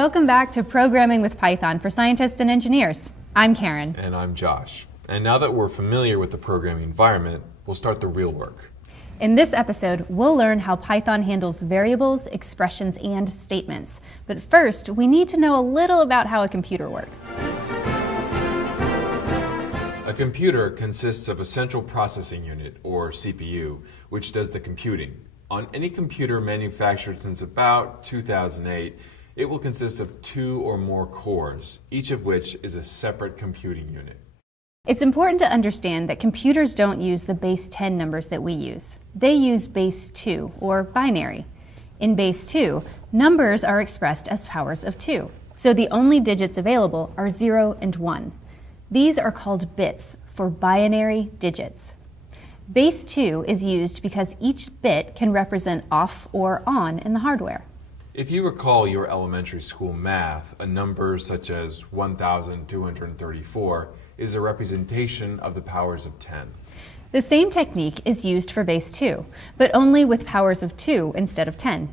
Welcome back to Programming with Python for Scientists and Engineers. I'm Karen. And I'm Josh. And now that we're familiar with the programming environment, we'll start the real work. In this episode, we'll learn how Python handles variables, expressions, and statements. But first, we need to know a little about how a computer works. A computer consists of a central processing unit, or CPU, which does the computing. On any computer manufactured since about 2008, it will consist of 2 or more cores, each of which is a separate computing unit. It's important to understand that computers don't use the base 10 numbers that we use. They use base 2, or binary. In base 2, numbers are expressed as powers of 2. So the only digits available are 0 and 1. These are called bits for binary digits. Base 2 is used because each bit can represent off or on in the hardware. If you recall your elementary school math, a number such as 1,234 is a representation of the powers of 10. The same technique is used for base 2, but only with powers of 2 instead of 10.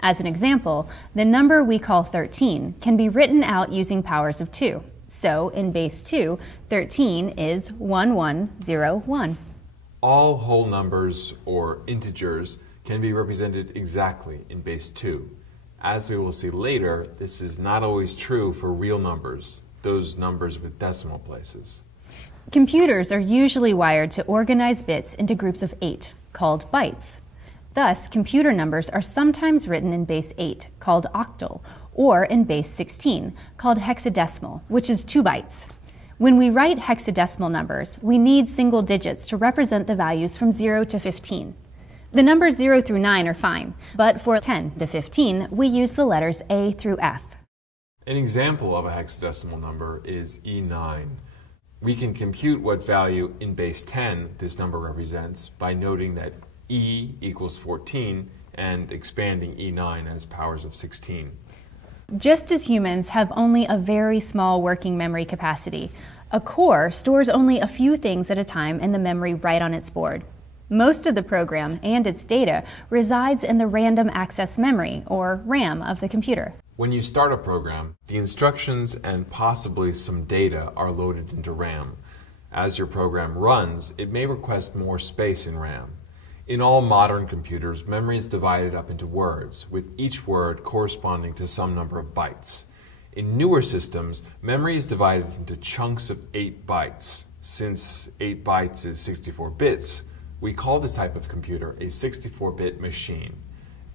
As an example, the number we call 13 can be written out using powers of 2. So in base 2, 13 is 1101. All whole numbers, or integers, can be represented exactly in base 2. As we will see later, this is not always true for real numbers, those numbers with decimal places. Computers are usually wired to organize bits into groups of 8, called bytes. Thus, computer numbers are sometimes written in base 8, called octal, or in base 16, called hexadecimal, which is 2 bytes. When we write hexadecimal numbers, we need single digits to represent the values from 0 to 15. The numbers 0 through 9 are fine, but for 10 to 15, we use the letters A through F. An example of a hexadecimal number is E9. We can compute what value in base 10 this number represents by noting that E equals 14 and expanding E9 as powers of 16. Just as humans have only a very small working memory capacity, a core stores only a few things at a time in the memory right on its board. Most of the program and its data resides in the random access memory, or RAM, of the computer. When you start a program, the instructions and possibly some data are loaded into RAM. As your program runs, it may request more space in RAM. In all modern computers, memory is divided up into words, with each word corresponding to some number of bytes. In newer systems, memory is divided into chunks of 8 bytes. Since 8 bytes is 64 bits, we call this type of computer a 64-bit machine.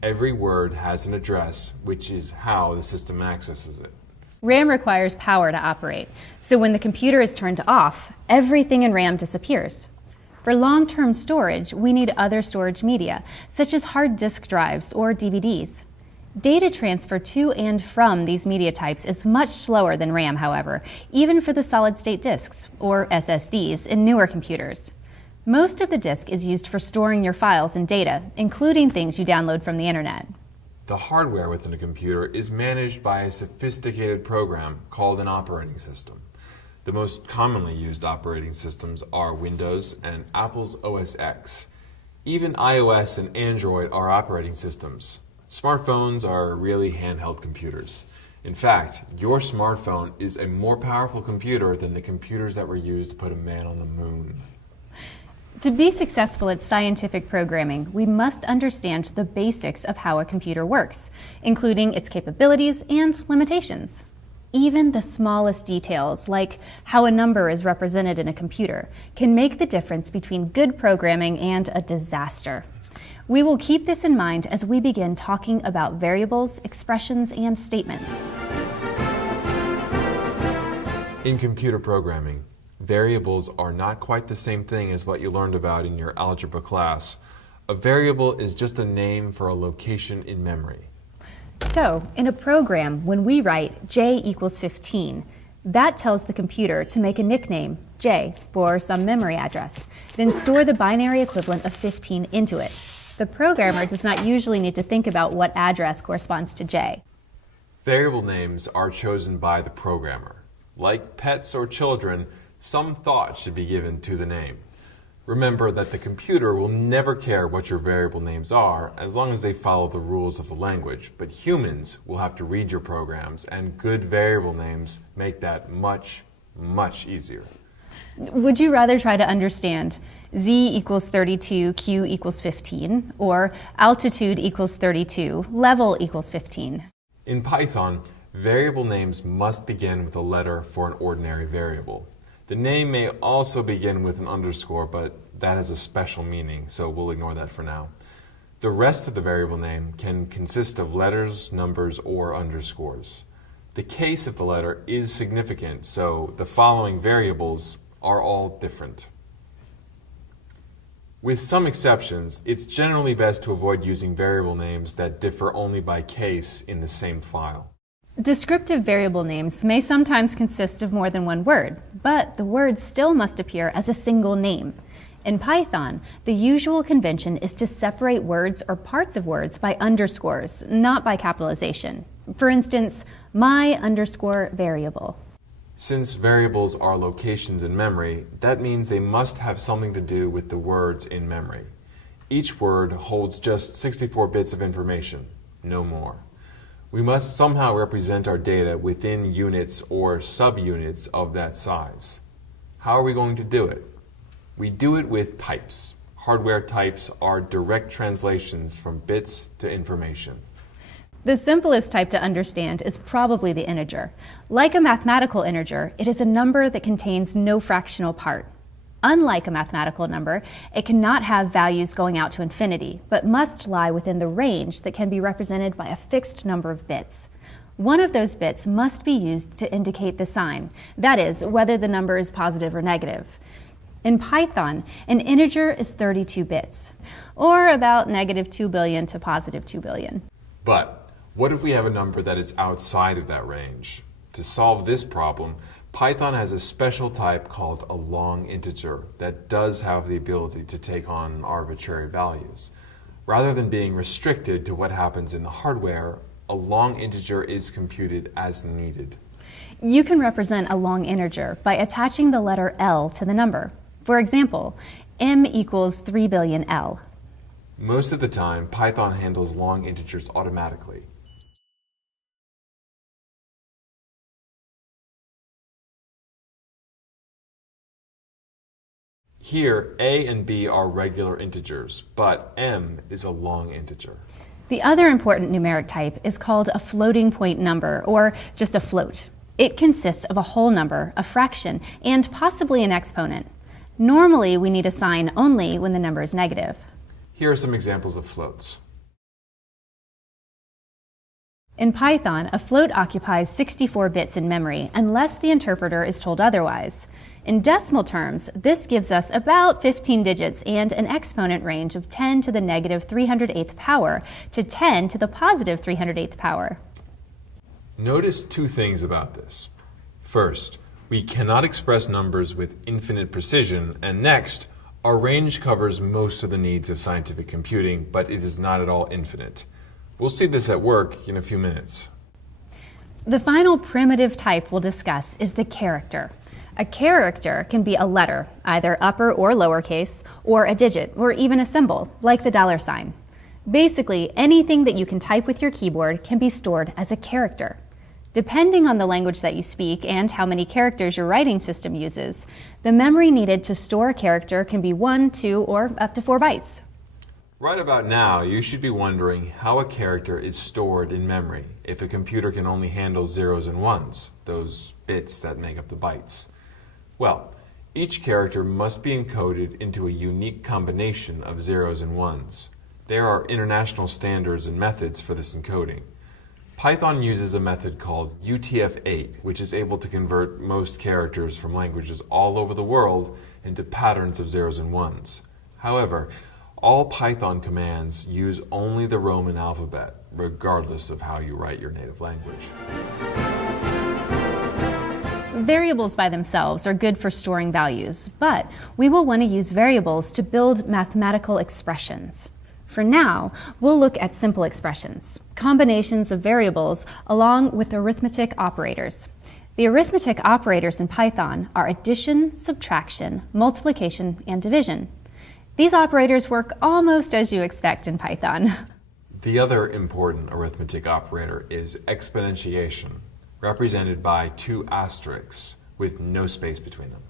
Every word has an address, which is how the system accesses it. RAM requires power to operate, so when the computer is turned off, everything in RAM disappears. For long-term storage, we need other storage media, such as hard disk drives or DVDs. Data transfer to and from these media types is much slower than RAM, however, even for the solid-state disks, or SSDs, in newer computers. Most of the disk is used for storing your files and data, including things you download from the internet. The hardware within a computer is managed by a sophisticated program called an operating system. The most commonly used operating systems are Windows and Apple's OS X. Even iOS and Android are operating systems. Smartphones are really handheld computers. In fact, your smartphone is a more powerful computer than the computers that were used to put a man on the moon. To be successful at scientific programming, we must understand the basics of how a computer works, including its capabilities and limitations. Even the smallest details, like how a number is represented in a computer, can make the difference between good programming and a disaster. We will keep this in mind as we begin talking about variables, expressions, and statements. In computer programming, variables are not quite the same thing as what you learned about in your algebra class. A variable is just a name for a location in memory. So, in a program, when we write j equals 15, that tells the computer to make a nickname, j, for some memory address, then store the binary equivalent of 15 into it. The programmer does not usually need to think about what address corresponds to j. Variable names are chosen by the programmer. Like pets or children, some thought should be given to the name. Remember that the computer will never care what your variable names are as long as they follow the rules of the language, but humans will have to read your programs, and good variable names make that much, much easier. Would you rather try to understand z equals 32, q equals 15, or altitude equals 32, level equals 15? In Python, variable names must begin with a letter for an ordinary variable. The name may also begin with an underscore, but that has a special meaning, so we'll ignore that for now. The rest of the variable name can consist of letters, numbers, or underscores. The case of the letter is significant, so the following variables are all different. With some exceptions, it's generally best to avoid using variable names that differ only by case in the same file. Descriptive variable names may sometimes consist of more than one word, but the word still must appear as a single name. In Python, the usual convention is to separate words or parts of words by underscores, not by capitalization. For instance, my underscore variable. Since variables are locations in memory, that means they must have something to do with the words in memory. Each word holds just 64 bits of information, no more. We must somehow represent our data within units or subunits of that size. How are we going to do it? We do it with types. Hardware types are direct translations from bits to information. The simplest type to understand is probably the integer. Like a mathematical integer, it is a number that contains no fractional part. Unlike a mathematical number, it cannot have values going out to infinity, but must lie within the range that can be represented by a fixed number of bits. One of those bits must be used to indicate the sign, that is, whether the number is positive or negative. In Python, an integer is 32 bits, or about -2 billion to +2 billion. But what if we have a number that is outside of that range? To solve this problem, Python has a special type called a long integer that does have the ability to take on arbitrary values. Rather than being restricted to what happens in the hardware, a long integer is computed as needed. You can represent a long integer by attaching the letter L to the number. For example, m equals 3 billion L. Most of the time, Python handles long integers automatically. Here, a and b are regular integers, but m is a long integer. The other important numeric type is called a floating point number, or just a float. It consists of a whole number, a fraction, and possibly an exponent. Normally, we need a sign only when the number is negative. Here are some examples of floats. In Python, a float occupies 64 bits in memory unless the interpreter is told otherwise. In decimal terms, this gives us about 15 digits and an exponent range of 10 to the -308th power to 10 to the +308th power. Notice two things about this. First, we cannot express numbers with infinite precision, and next, our range covers most of the needs of scientific computing, but it is not at all infinite. We'll see this at work in a few minutes. The final primitive type we'll discuss is the character. A character can be a letter, either upper or lowercase, or a digit, or even a symbol, like the $sign. Basically, anything that you can type with your keyboard can be stored as a character. Depending on the language that you speak and how many characters your writing system uses, the memory needed to store a character can be 1, 2, or up to 4 bytes. Right about now, you should be wondering how a character is stored in memory if a computer can only handle zeros and ones, those bits that make up the bytes. Well, each character must be encoded into a unique combination of zeros and ones. There are international standards and methods for this encoding. Python uses a method called UTF-8, which is able to convert most characters from languages all over the world into patterns of zeros and ones. However, all Python commands use only the Roman alphabet, regardless of how you write your native language. Variables by themselves are good for storing values, but we will want to use variables to build mathematical expressions. For now, we'll look at simple expressions, combinations of variables along with arithmetic operators. The arithmetic operators in Python are addition, subtraction, multiplication, and division. These operators work almost as you expect in Python. The other important arithmetic operator is exponentiation, represented by 2 asterisks with no space between them.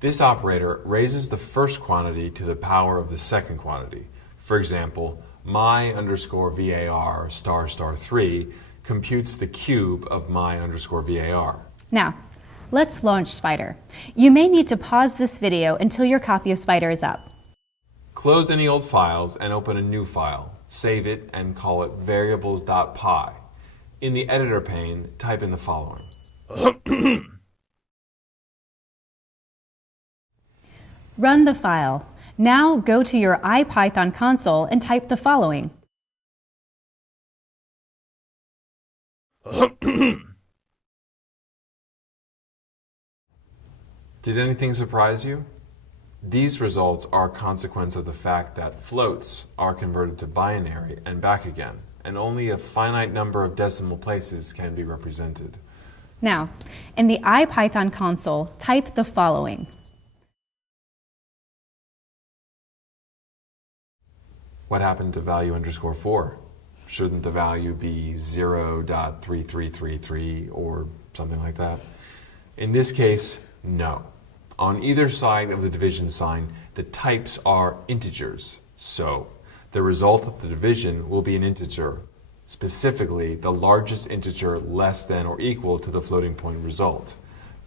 This operator raises the first quantity to the power of the second quantity. For example, my underscore var star star 3 computes the cube of my underscore var. Now, let's launch Spyder. You may need to pause this video until your copy of Spyder is up. Close any old files and open a new file. Save it and call it variables.py. In the editor pane, type in the following. Run the file. Now go to your IPython console and type the following. Did anything surprise you? These results are a consequence of the fact that floats are converted to binary and back again, and only a finite number of decimal places can be represented. Now, in the IPython console, type the following. What happened to value underscore 4? Shouldn't the value be 0.3333 or something like that? In this case, no. On either side of the division sign, the types are integers, so the result of the division will be an integer, specifically the largest integer less than or equal to the floating point result.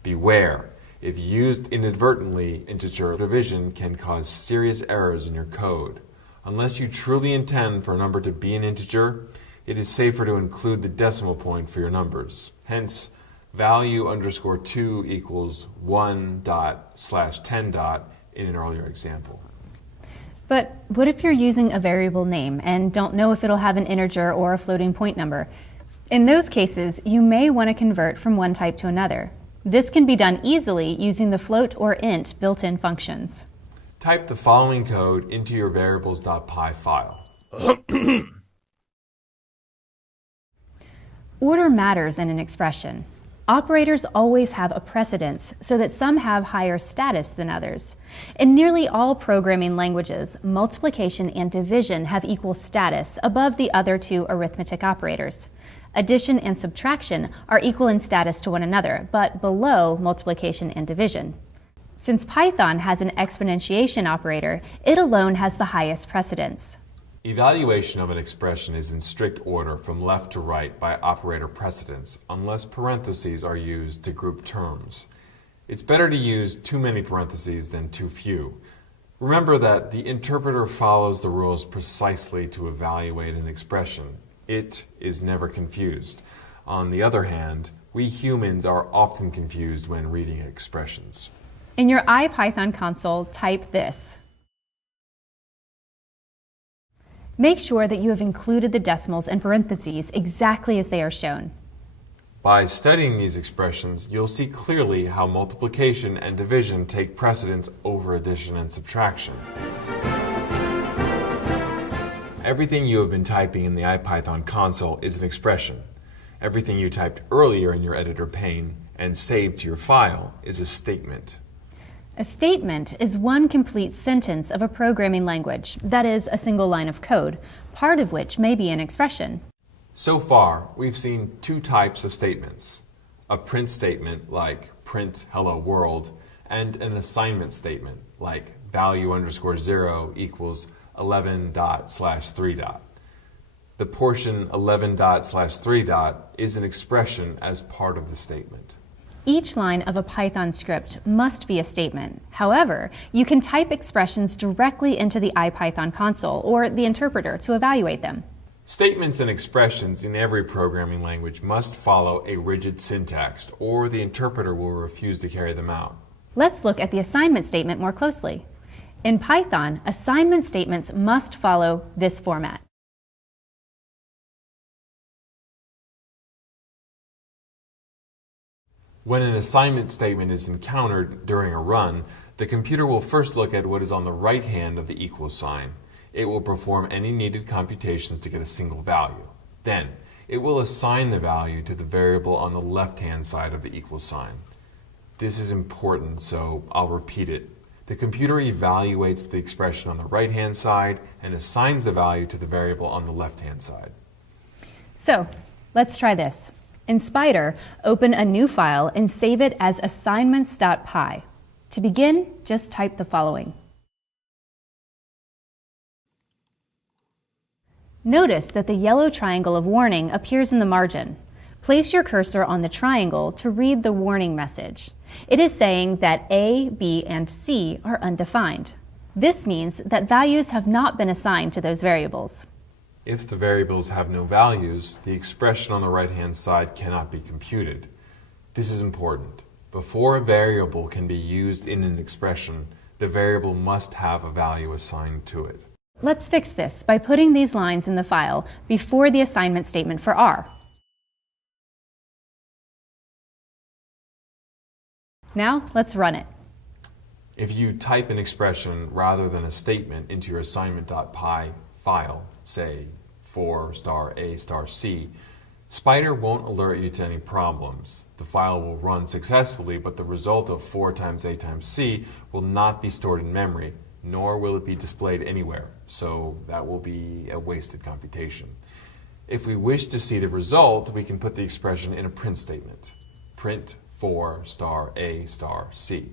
Beware, if used inadvertently, integer division can cause serious errors in your code. Unless you truly intend for a number to be an integer, it is safer to include the decimal point for your numbers. Hence, value underscore 2 equals 1./10 in an earlier example. But what if you're using a variable name and don't know if it'll have an integer or a floating point number? In those cases, you may want to convert from one type to another. This can be done easily using the float or int built-in functions. Type the following code into your variables.py file. Order matters in an expression. Operators always have a precedence so that some have higher status than others. In nearly all programming languages, multiplication and division have equal status above the other 2 arithmetic operators. Addition and subtraction are equal in status to one another, but below multiplication and division. Since Python has an exponentiation operator, it alone has the highest precedence. Evaluation of an expression is in strict order from left to right by operator precedence, unless parentheses are used to group terms. It's better to use too many parentheses than too few. Remember that the interpreter follows the rules precisely to evaluate an expression. It is never confused. On the other hand, we humans are often confused when reading expressions. In your IPython console, type this. Make sure that you have included the decimals and parentheses exactly as they are shown. By studying these expressions, you'll see clearly how multiplication and division take precedence over addition and subtraction. Everything you have been typing in the IPython console is an expression. Everything you typed earlier in your editor pane and saved to your file is a statement. A statement is one complete sentence of a programming language, that is, a single line of code, part of which may be an expression. So far, we've seen 2 types of statements. A print statement, like print hello world, and an assignment statement, like value underscore 0 equals 11./3. The portion 11./3 is an expression as part of the statement. Each line of a Python script must be a statement. However, you can type expressions directly into the IPython console or the interpreter to evaluate them. Statements and expressions in every programming language must follow a rigid syntax, or the interpreter will refuse to carry them out. Let's look at the assignment statement more closely. In Python, assignment statements must follow this format. When an assignment statement is encountered during a run, the computer will first look at what is on the right hand of the equal sign. It will perform any needed computations to get a single value. Then, it will assign the value to the variable on the left-hand side of the equal sign. This is important, so I'll repeat it. The computer evaluates the expression on the right-hand side and assigns the value to the variable on the left-hand side. So, let's try this. In Spyder, open a new file and save it as assignments.py. To begin, just type the following. Notice that the yellow triangle of warning appears in the margin. Place your cursor on the triangle to read the warning message. It is saying that A, B, and C are undefined. This means that values have not been assigned to those variables. If the variables have no values, the expression on the right-hand side cannot be computed. This is important. Before a variable can be used in an expression, the variable must have a value assigned to it. Let's fix this by putting these lines in the file before the assignment statement for R. Now, let's run it. If you type an expression rather than a statement into your assignment.py file, say for *A*C, Spyder won't alert you to any problems. The file will run successfully, but the result of 4 times A times C will not be stored in memory, nor will it be displayed anywhere, so that will be a wasted computation. If we wish to see the result, we can put the expression in a print statement. Print for *A*C.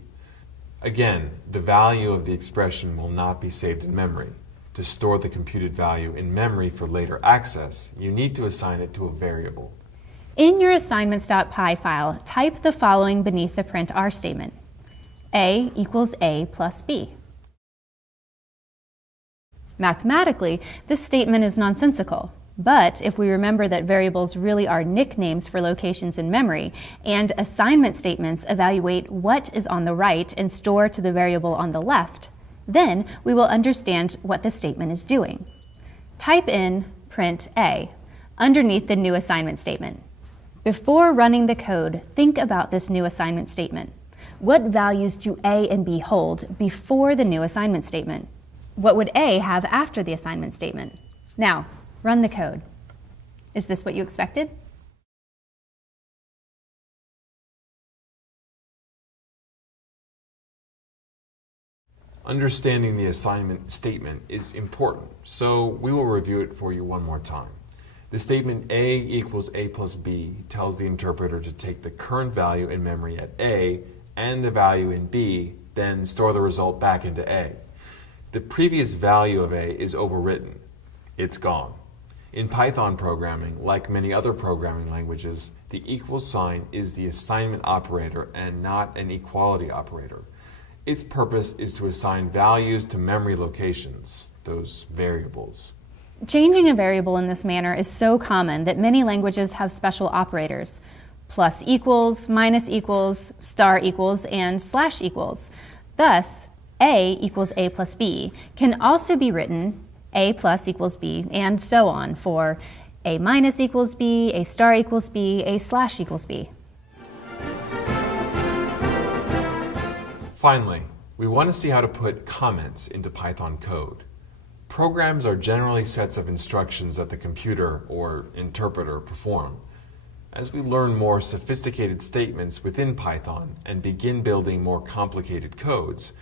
Again, the value of the expression will not be saved in memory. To store the computed value in memory for later access, you need to assign it to a variable. In your assignments.py file, type the following beneath the print R statement. A equals A plus B. Mathematically, this statement is nonsensical. But if we remember that variables really are nicknames for locations in memory, and assignment statements evaluate what is on the right and store to the variable on the left, then we will understand what the statement is doing. Type in print A underneath the new assignment statement. Before running the code, think about this new assignment statement. What values do A and B hold before the new assignment statement? What would A have after the assignment statement? Now, run the code. Is this what you expected? Understanding the assignment statement is important, so we will review it for you one more time. The statement A equals A plus B tells the interpreter to take the current value in memory at A and the value in B, then store the result back into A. The previous value of A is overwritten. It's gone. In Python programming, like many other programming languages, the equals sign is the assignment operator and not an equality operator. Its purpose is to assign values to memory locations, those variables. Changing a variable in this manner is so common that many languages have special operators: plus equals, minus equals, star equals, and slash equals. Thus, A equals A plus B can also be written A plus equals B, and so on for A minus equals B, A star equals B, A slash equals B. Finally, we want to see how to put comments into Python code. Programs are generally sets of instructions that the computer or interpreter perform. As we learn more sophisticated statements within Python and begin building more complicated codes,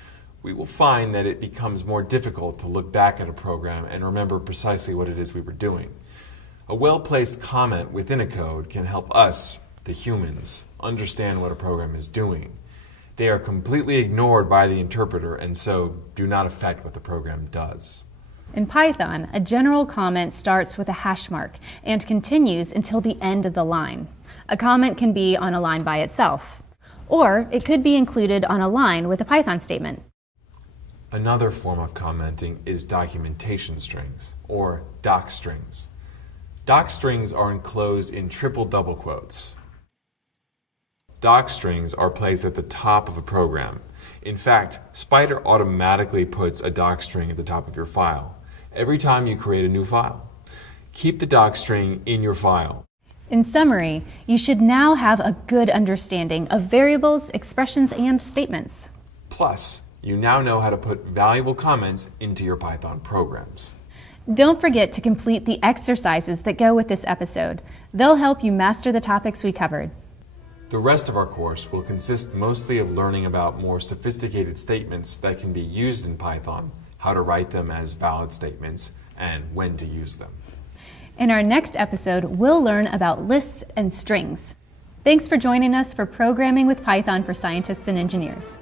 we will find that it becomes more difficult to look back at a program and remember precisely what it is we were doing. A well-placed comment within a code can help us, the humans, understand what a program is doing. They are completely ignored by the interpreter and so do not affect what the program does. In Python, a general comment starts with a hash mark and continues until the end of the line. A comment can be on a line by itself, or it could be included on a line with a Python statement. Another form of commenting is documentation strings, or doc strings. Doc strings are enclosed in triple double quotes. Doc strings are placed at the top of a program. In fact, Spyder automatically puts a doc string at the top of your file every time you create a new file. Keep the doc string in your file. In summary, you should now have a good understanding of variables, expressions, and statements. Plus, you now know how to put valuable comments into your Python programs. Don't forget to complete the exercises that go with this episode. They'll help you master the topics we covered. The rest of our course will consist mostly of learning about more sophisticated statements that can be used in Python, how to write them as valid statements, and when to use them. In our next episode, we'll learn about lists and strings. Thanks for joining us for Programming with Python for Scientists and Engineers.